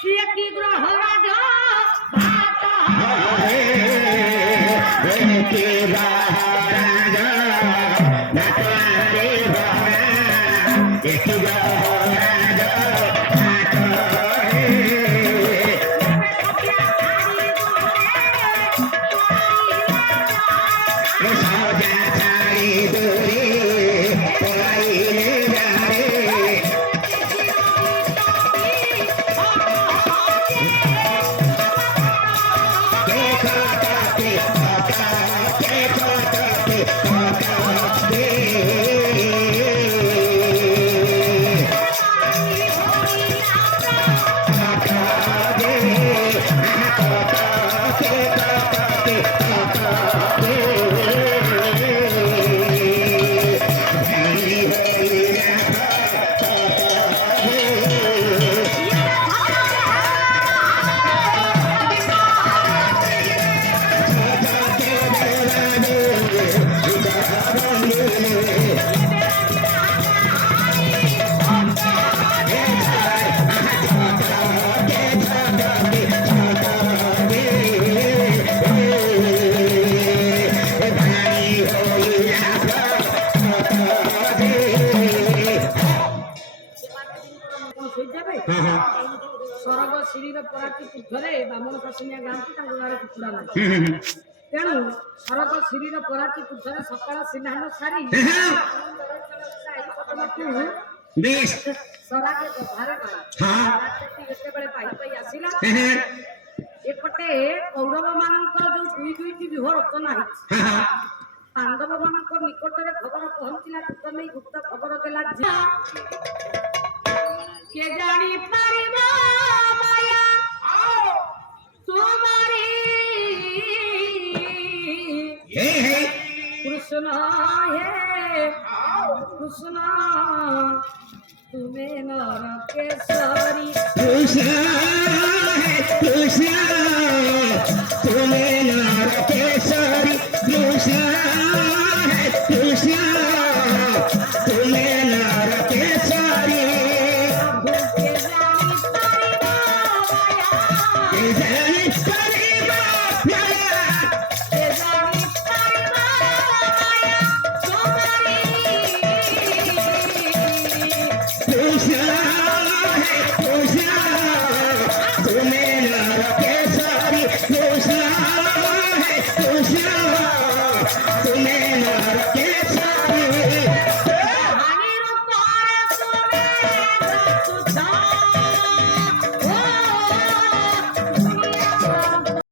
ସିଏ କି ଗ୍ରହ ରାଜ ଭାତ ସରଗ ଶ୍ରୀର ପରାତି ତୀର୍ଥରେ ବାମନ ଶାସନିଆ ଗାଁକୁ ତାଙ୍କ ଗାଁରେ କୁକୁଡ଼ା ନାହିଁ ତେଣୁ ସରଗ ଶ୍ରୀର ପରାତି ତୀର୍ଥରେ ସକାଳ ସ୍ନାନ ସାରି ଯେତେବେଳେ ପାଇ ପାଇ ଆସିଲା ଏପଟେ କୌରବ ମାନଙ୍କର ଯୋଉ ଦୁଇ ଦୁଇଟି ବିହ ରଚନା ହେଇଛି ପାଣ୍ଡବ ମାନଙ୍କ ନିକଟରେ ଖବର ପହଞ୍ଚିଲା ଗୁପ୍ତ ନେଇ ଗୁପ୍ତ ଖବର ଦେଲା কে জানি পারিব মায়া তোমারি কৃষ্ণ হে কৃষ্ণ তুমি নরকেশ্বরী কৃষ্ণ হে কৃষ্ণ তুমি নরকেশ্বরী কৃষ্ণ হে কৃষ্ণ তুমি নরকেশ্বরী